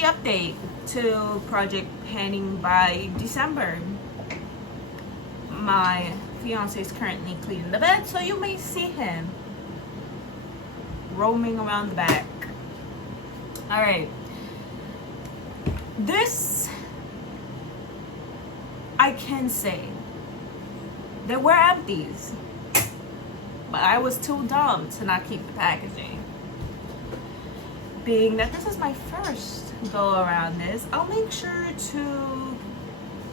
the update to Project Panning by December. My fiance is currently cleaning the bed, so you may see him roaming around the back. All right, this I can say there were empties, but I was too dumb to not keep the packaging. Being that this is my first go around this, I'll make sure to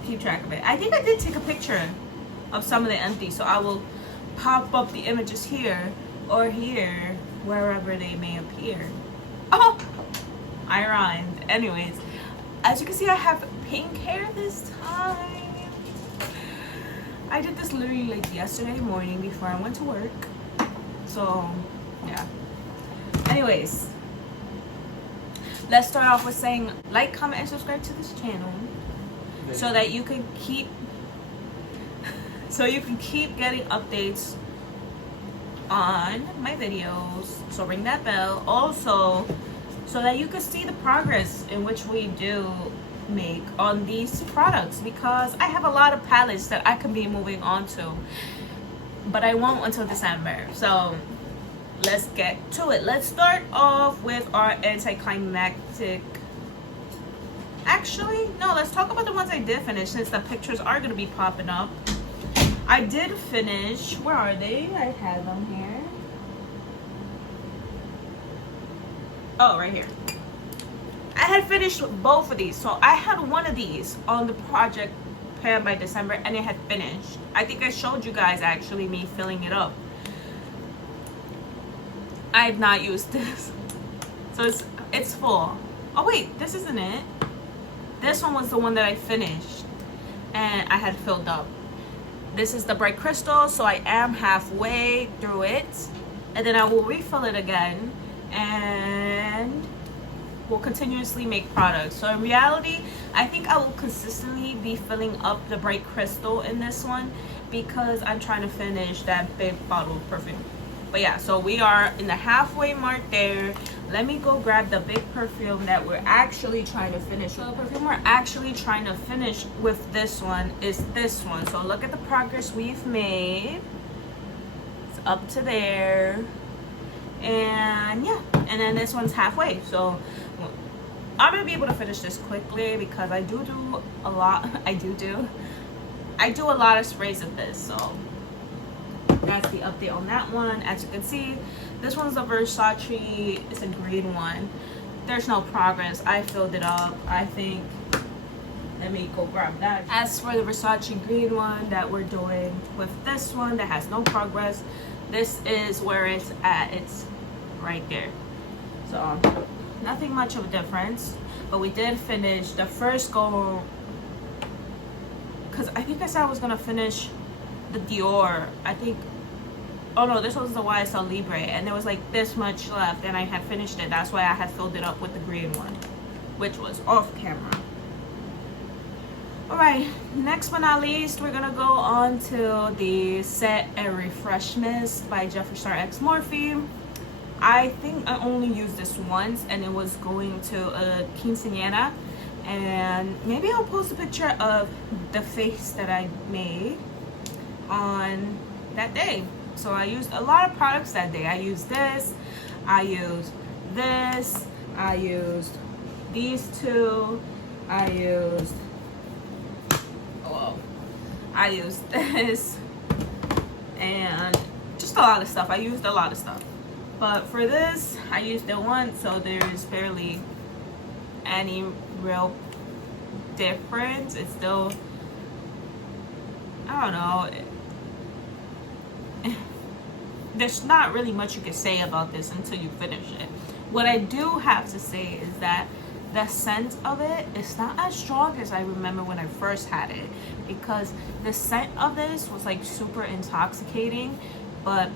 keep track of it. I think I did take a picture of some of the empties, so I will pop up the images here or here, wherever they may appear. Oh, I rhymed. Anyways, as you can see, I have pink hair this time. I did this literally like yesterday morning before I went to work. So, yeah. Anyways, let's start off with saying like, comment, and subscribe to this channel so that you can keep getting updates on my videos. So ring that bell. Also, so that you can see the progress in which we do make on these products, because I have a lot of palettes that I can be moving on to, but I won't until December. So let's get to it. Let's start off with our anticlimactic. Actually, no, let's talk about the ones I did finish, since the pictures are going to be popping up. I did finish, where are they? I have them here. Oh, right here. I had finished both of these. So I had one of these on the Project Pan by December, and it had finished. I think I showed you guys actually me filling it up. I have not used this. So it's full. Oh wait, this isn't it. This one was the one that I finished and I had filled up. This is the bright crystal, so I am halfway through it, and then I will refill it again, and will continuously make products. So in reality, I think I will consistently be filling up the bright crystal in this one, because I'm trying to finish that big bottle of perfume. But yeah, so we are in the halfway mark there. Let me go grab the big perfume that we're actually trying to finish. So the perfume we're actually trying to finish with this one is this one. So look at the progress we've made. It's up to there. And yeah, and then this one's halfway. So I'm gonna be able to finish this quickly, because I do a lot. I do a lot of sprays of this. So that's the update on that one. As you can see, this one's a Versace. It's a green one. There's no progress. I filled it up, I think. Let me go grab that. As for the Versace green one that we're doing with this one that has no progress, this is where it's at. It's right there. So nothing much of a difference, but we did finish the first go, because I think I said I was gonna finish the Dior. I think, oh no, this was the YSL Libre, and there was like this much left, and I had finished it. That's why I had filled it up with the green one, which was off camera. All right, next but not least, we're gonna go on to the Set and Refresh Mist by Jeffree Star X Morphe. I think I only used this once, and it was going to a quinceañera, and maybe I'll post a picture of the face that I made on that day. So I used a lot of products that day. I used this, I used this, I used these two, I used this, and just a lot of stuff. I used a lot of stuff. But for this, I used it once, so there's barely any real difference. It's still, I don't know, there's not really much you can say about this until you finish it. What I do have to say is that the scent of it is not as strong as I remember when I first had it, because the scent of this was like super intoxicating, but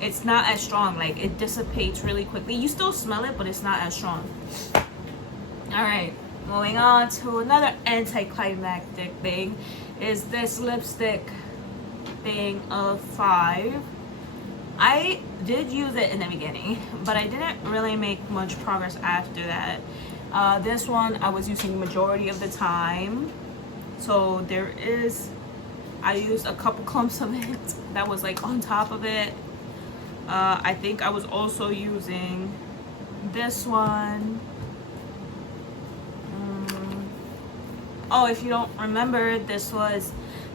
it's not as strong. Like, it dissipates really quickly. You still smell it, but it's not as strong. All right, moving on to another anticlimactic thing is this lipstick thing of 5. I did use it in the beginning, but I didn't really make much progress after that. This one I was using majority of the time. So there is, I used a couple clumps of it that was like on top of it. I think I was also using this one. Oh, if you don't remember, this was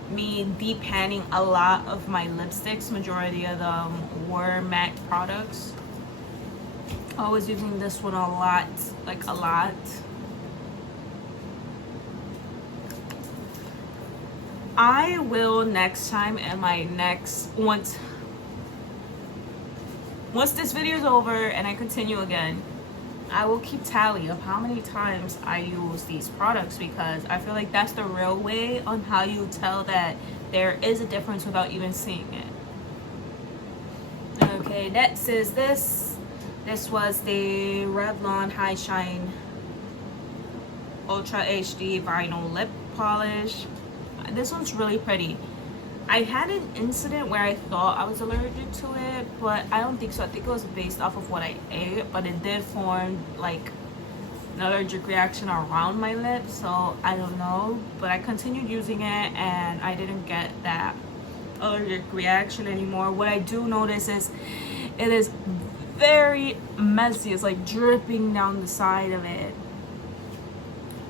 me deep panning a lot of my lipsticks. Majority of them were MAC products. I was using this one a lot, like a lot. I will next time, and my next, once this video is over and I continue again, I will keep tally of how many times I use these products, because I feel like that's the real way on how you tell that there is a difference without even seeing it. Okay, next is this. This was the Revlon High Shine Ultra HD Vinyl Lip Polish. This one's really pretty. I had an incident where I thought I was allergic to it, but I don't think so. I think it was based off of what I ate, but it did form like an allergic reaction around my lips, so I don't know. But I continued using it and I didn't get that allergic reaction anymore. What I do notice is it is very messy. It's like dripping down the side of it.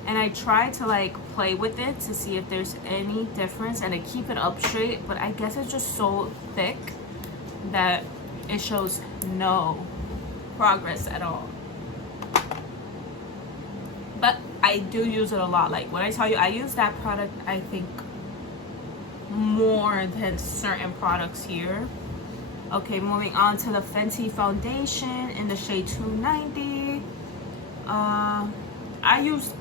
And I try to like play with it to see if there's any difference, and I keep it up straight, but I guess it's just so thick that it shows no progress at all. But I do use it a lot. Like when I tell you, I use that product, I think, more than certain products here. Okay, moving on to the Fenty foundation in the shade 290. I used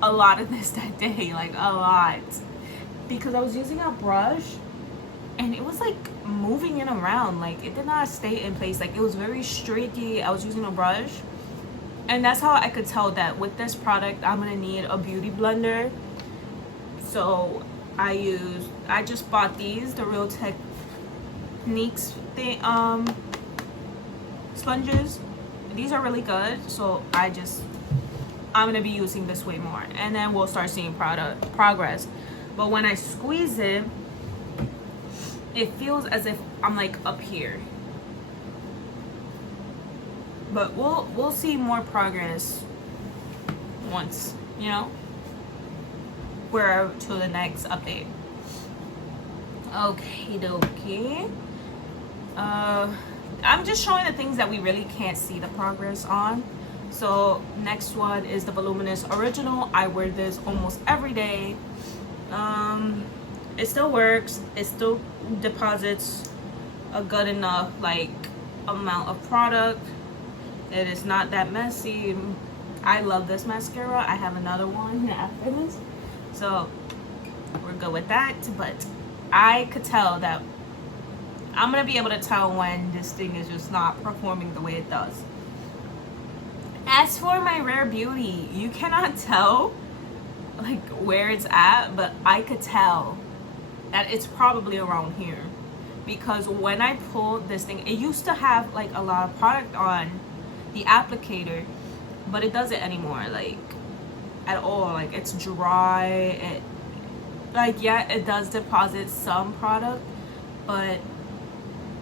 a lot of this that day, like a lot, because I was using a brush and it was like moving it around, like it did not stay in place, like it was very streaky. I was using a brush, and that's how I could tell that with this product I'm gonna need a beauty blender. So I just bought these, the Real Techniques thing, sponges. These are really good, so I'm gonna be using this way more, and then we'll start seeing progress. But when I squeeze it, it feels as if I'm like up here. But we'll see more progress once, you know, we're to the next update. Okay, dokie. I'm just showing the things that we really can't see the progress on. So next one is the Voluminous Original. I wear this almost every day. It still works. It still deposits a good enough like amount of product. It is not that messy. I love this mascara. I have another one after this, so we're good with that. But I could tell that I'm gonna be able to tell when this thing is just not performing the way it does. As for my Rare Beauty, you cannot tell like where it's at, but I could tell that it's probably around here, because when I pulled this thing, it used to have like a lot of product on the applicator, but it doesn't anymore, like at all. Like it's dry. It like, yeah, it does deposit some product, but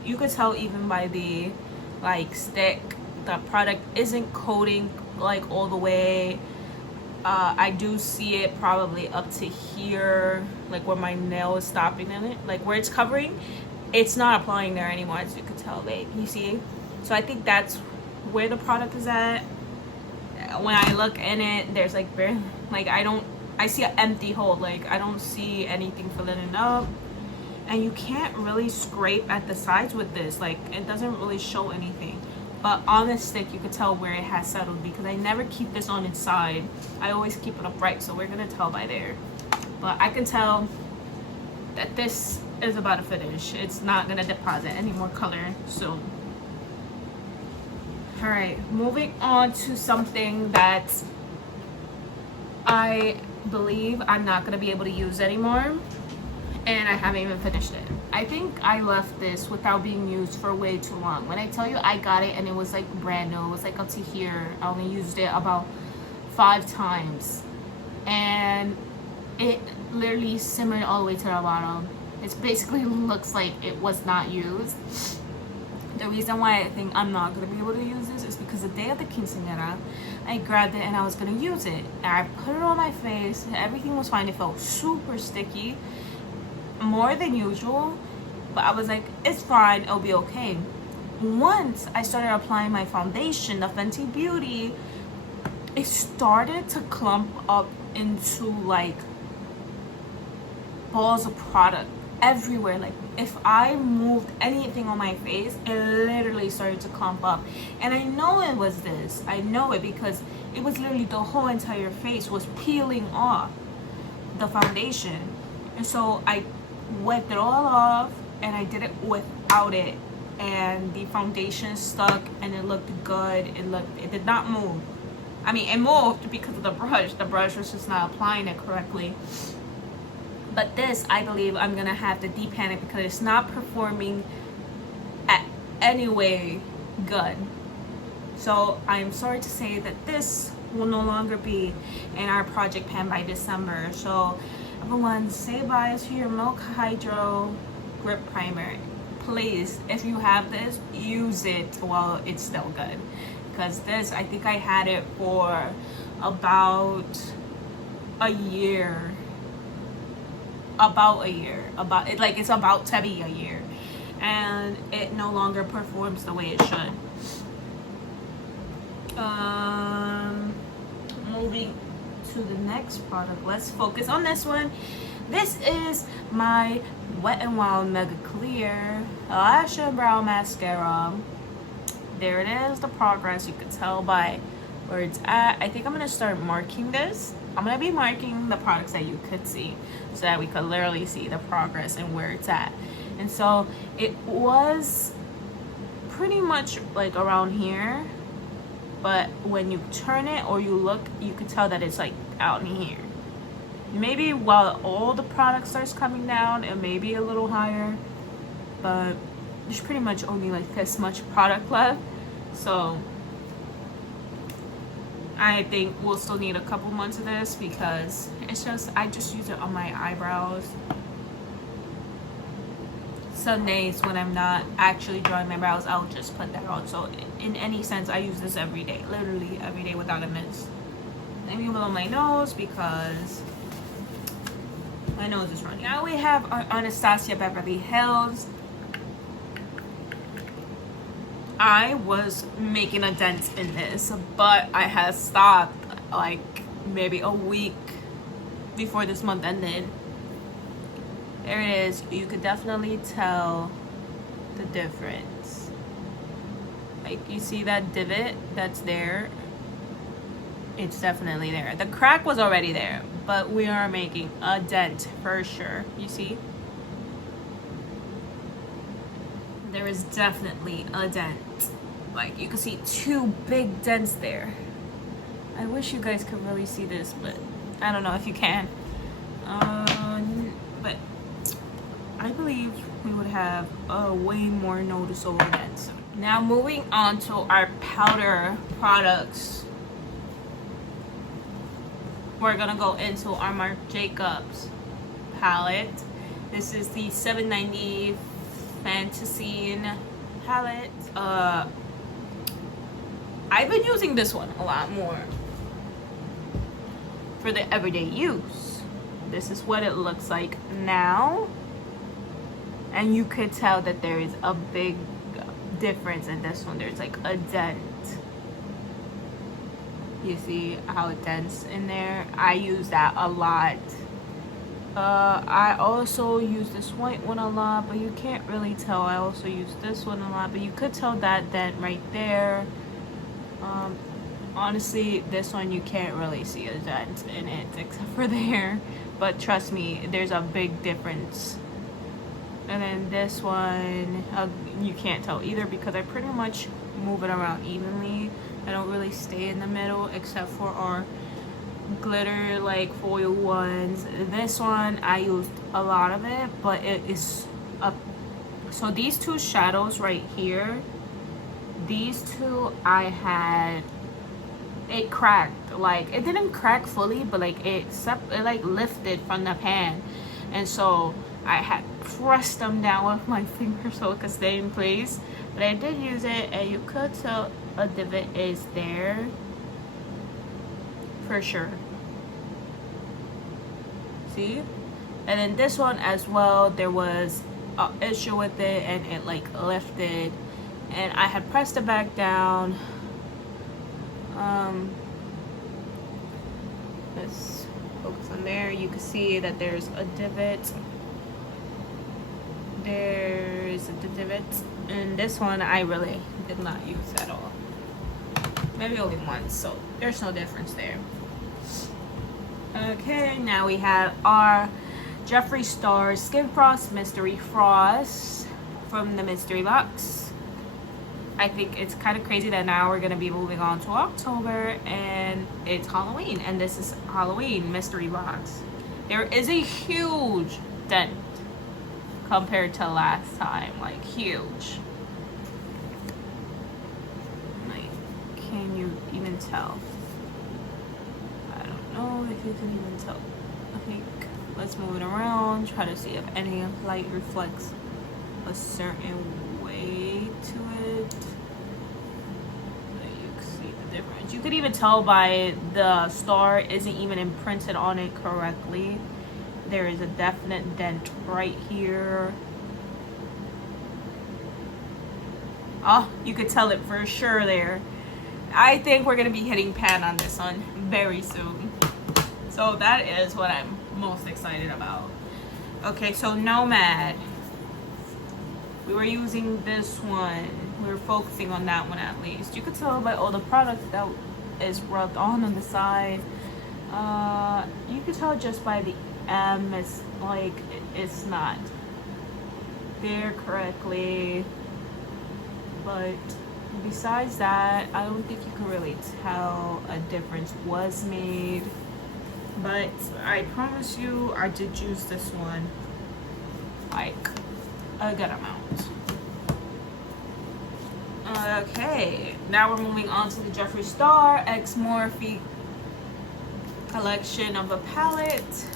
you could tell even by the like stick, the product isn't coating like all the way. I do see it probably up to here, like where my nail is stopping in it, like where it's covering, it's not applying there anymore, as you could tell, babe. You see? So I think that's where the product is at. When I look in it, there's like barely, like I see an empty hole, like I don't see anything filling it up. And you can't really scrape at the sides with this, like it doesn't really show anything. But on the stick, you could tell where it has settled, because I never keep this on its side. I always keep it upright, so we're gonna tell by there. But I can tell that this is about to finish. It's not gonna deposit any more color soon. All right, moving on to something that I believe I'm not gonna be able to use anymore, and I haven't even finished it. I think I left this without being used for way too long. When I tell you I got it and it was like brand new, it was like up to here. I only used it about 5 times. And it literally simmered all the way to the bottom. It basically looks like it was not used. The reason why I think I'm not going to be able to use this is because the day of the quinceañera, I grabbed it and I was going to use it. And I put it on my face. Everything was fine. It felt super sticky. More than usual. But I was like, it's fine. It'll be okay. Once I started applying my foundation, the Fenty Beauty, it started to clump up into like balls of product everywhere. Like if I moved anything on my face, it literally started to clump up. And I know it was this. I know it because it was literally the whole entire face was peeling off the foundation. And so I wiped it all off and I did it without it. And the foundation stuck and it looked good. It did not move. I mean, it moved because of the brush. The brush was just not applying it correctly. But this, I believe I'm going to have to depan it because it's not performing at any way good. So I'm sorry to say that this will no longer be in our project pan by December. So everyone, say bye to your Milk Hydro Grip Primer. Please, if you have this, use it while it's still good. Because this, I think I had it for about a year. It's about to be a year, and it no longer performs the way it should. Moving to the next product, let's focus on this one. This is my Wet n Wild Mega Clear Lash and Brow Mascara. There it is, the progress. You can tell by where it's at. I think I'm gonna start marking this. I'm gonna be marking the products that you could see so that we could literally see the progress and where it's at. And so it was pretty much like around here, but when you turn it or you look, you could tell that it's like out in here. Maybe while all the product starts coming down, it may be a little higher, but there's pretty much only like this much product left. So I think we'll still need a couple months of this because I just use it on my eyebrows. Some days when I'm not actually drawing my brows, I'll just put that on. So in any sense, I use this every day, literally every day without a miss. Let me blow my nose because my nose is running. Now we have our Anastasia Beverly Hills. I was making a dent in this, but I had stopped like maybe a week before this month ended. There it is. You could definitely tell the difference. Like you see that divot that's there? It's definitely there. The crack was already there, but we are making a dent for sure. You see? There is definitely a dent. Like you can see 2 big dents there. I wish you guys could really see this, but I don't know if you can. But I believe we would have a way more noticeable dents. Now moving on to our powder products. We're gonna go into our Marc Jacobs palette. This is the 790 Fantasy palette. I've been using this one a lot more for the everyday use. This is what it looks like now, and you could tell that there is a big difference in this one. There's like a dent. You see how it dents in there? I use that a lot. I also use this white one a lot, but you can't really tell. I also use this one a lot, but you could tell that dent right there. Honestly, this one you can't really see a dent in it except for there, but trust me, there's a big difference. And then this one, you can't tell either because I pretty much move it around evenly. I don't really stay in the middle except for our glitter like foil ones. This one I used a lot of it, but it is up. So these two shadows right here, these two I had, it cracked. Like, it didn't crack fully, but like it like lifted from the pan, and so I had pressed them down with my finger so it could stay in place. But I did use it, and you could tell a divot is there for sure. See? And then this one as well, there was an issue with it, and it like lifted, and I had pressed it back down. Let's focus on there. You can see that there's a divot. There's a divot, and this one I really did not use at all. Maybe only once, so there's no difference there. Okay, now we have our Jeffree Star Skin Frost Mystery Frost from the mystery box. I think it's kind of crazy that now we're going to be moving on to October and it's Halloween, and this is Halloween mystery box. There is a huge dent compared to last time, like huge. Like, can you even tell? I don't know if you can even tell. I think, let's move it around, try to see if any light reflects a certain way to it. You can see the difference. You could even tell by the star isn't even imprinted on it correctly. There is a definite dent right here. Oh, you could tell it for sure there. I think we're gonna be hitting pan on this one very soon. So that is what I'm most excited about. Okay, so Nomad. We were using this one. We were focusing on that one at least. You could tell by all the products that is rubbed on the side. You could tell just by the M, it's like it's not there correctly. But besides that, I don't think you can really tell a difference was made. But I promise you, I did use this one like a good amount. Okay, now we're moving on to the Jeffree Star X Morphe collection of a palette.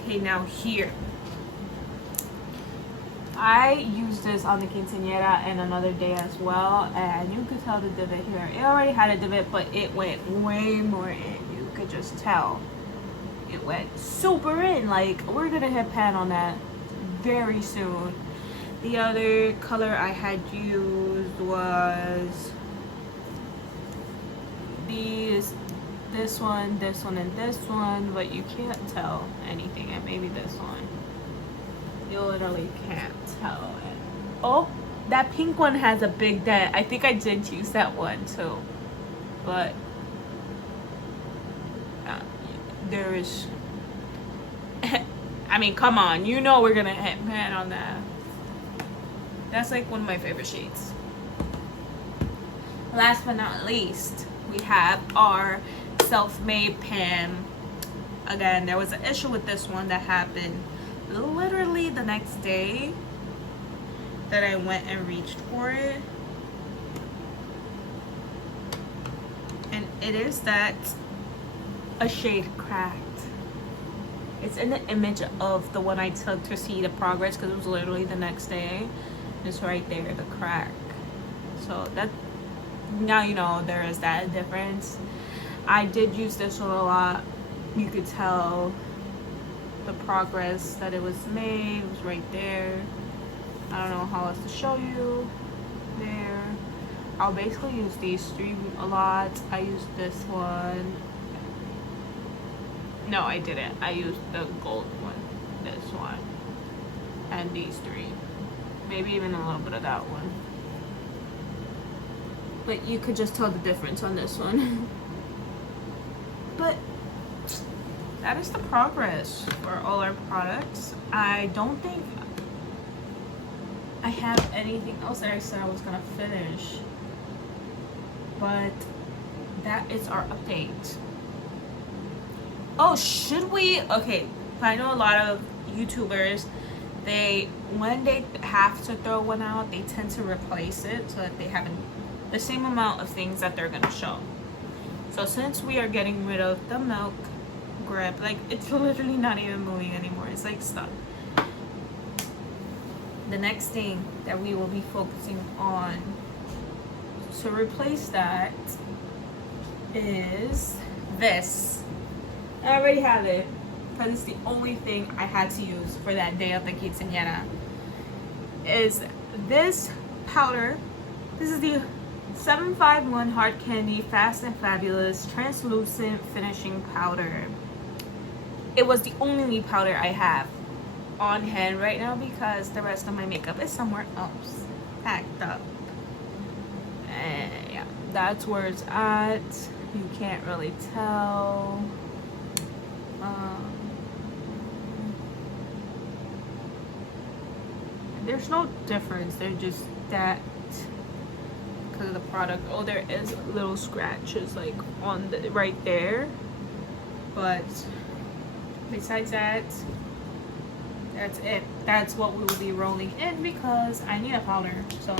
Okay, now here. I used this on the quinceañera and another day as well, and you could tell the divot here. It already had a divot, but it went way more in. You could just tell. It went super in. Like, we're gonna hit pan on that very soon. The other color I had used was this one, and this one, but you can't tell anything, and maybe this one. You literally can't tell it. Oh, that pink one has a big dent. I think I did use that one too, but there is. I mean, come on, you know we're gonna hit pan on that. That's like one of my favorite shades. Last but not least, we have our Self-Made pan. Again, there was an issue with this one that happened literally the next day that I went and reached for it. And it is that a shade cracked. It's in the image of the one I took to see the progress, because it was literally the next day. It's right there, the crack. So that, now you know there is that difference. I did use this one a lot. You could tell the progress that it was made. It was right there. I don't know how else to show you. There. I'll basically use these three a lot. I used this one. No, I didn't. I used the gold one. This one. And these three. Maybe even a little bit of that one. But you could just tell the difference on this one. But that is the progress for all our products. I don't think I have anything else that I said I was gonna finish. But that is our update. Oh, should we? Okay, I know a lot of YouTubers, when they have to throw one out, they tend to replace it so that they have the same amount of things that they're gonna show. So since we are getting rid of the milk grip, like it's literally not even moving anymore, it's like stuck. The next thing that we will be focusing on to replace that is this. I already have it because it's the only thing I had to use for that day of the quinceañera. Is this powder. This is the 751 Hard Candy Fast and Fabulous Translucent Finishing Powder. It was the only powder I have on hand right now because the rest of my makeup is somewhere else packed up. And yeah, that's where it's at. You can't really tell. There's no difference. They're just that because of the product. Oh, there is little scratches like on the right there, but besides that, that's it. That's what we will be rolling in because I need a powder. So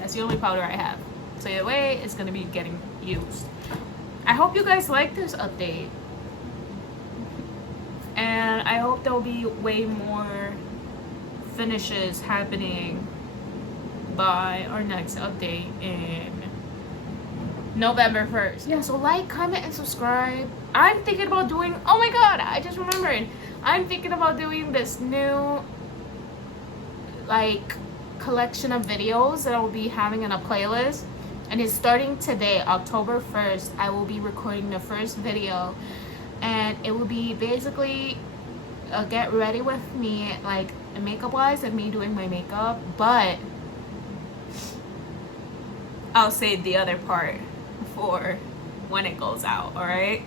that's the only powder I have. So either way, it's gonna be getting used. I hope you guys like this update, and I hope there'll be way more finishes happening by our next update in November 1st. Yeah, so like, comment, and subscribe. I'm thinking about doing, oh my god, I just remembered. I'm thinking about doing this new like collection of videos that I'll be having in a playlist. And it's starting today, October 1st. I will be recording the first video. And it will be basically a get ready with me, like makeup wise, and me doing my makeup. But I'll save the other part for when it goes out, alright?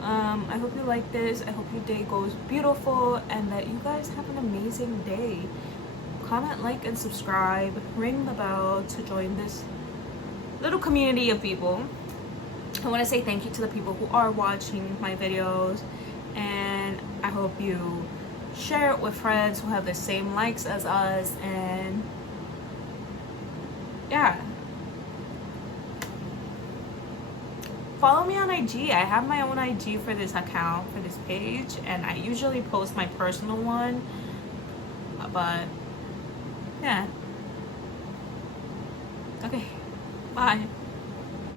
I hope you like this. I hope your day goes beautiful and that you guys have an amazing day. Comment, like, and subscribe. Ring the bell to join this little community of people. I want to say thank you to the people who are watching my videos, and I hope you share it with friends who have the same likes as us. And yeah, follow me on IG. I have my own IG for this account, for this page, and I usually post my personal one, but yeah. Okay, bye.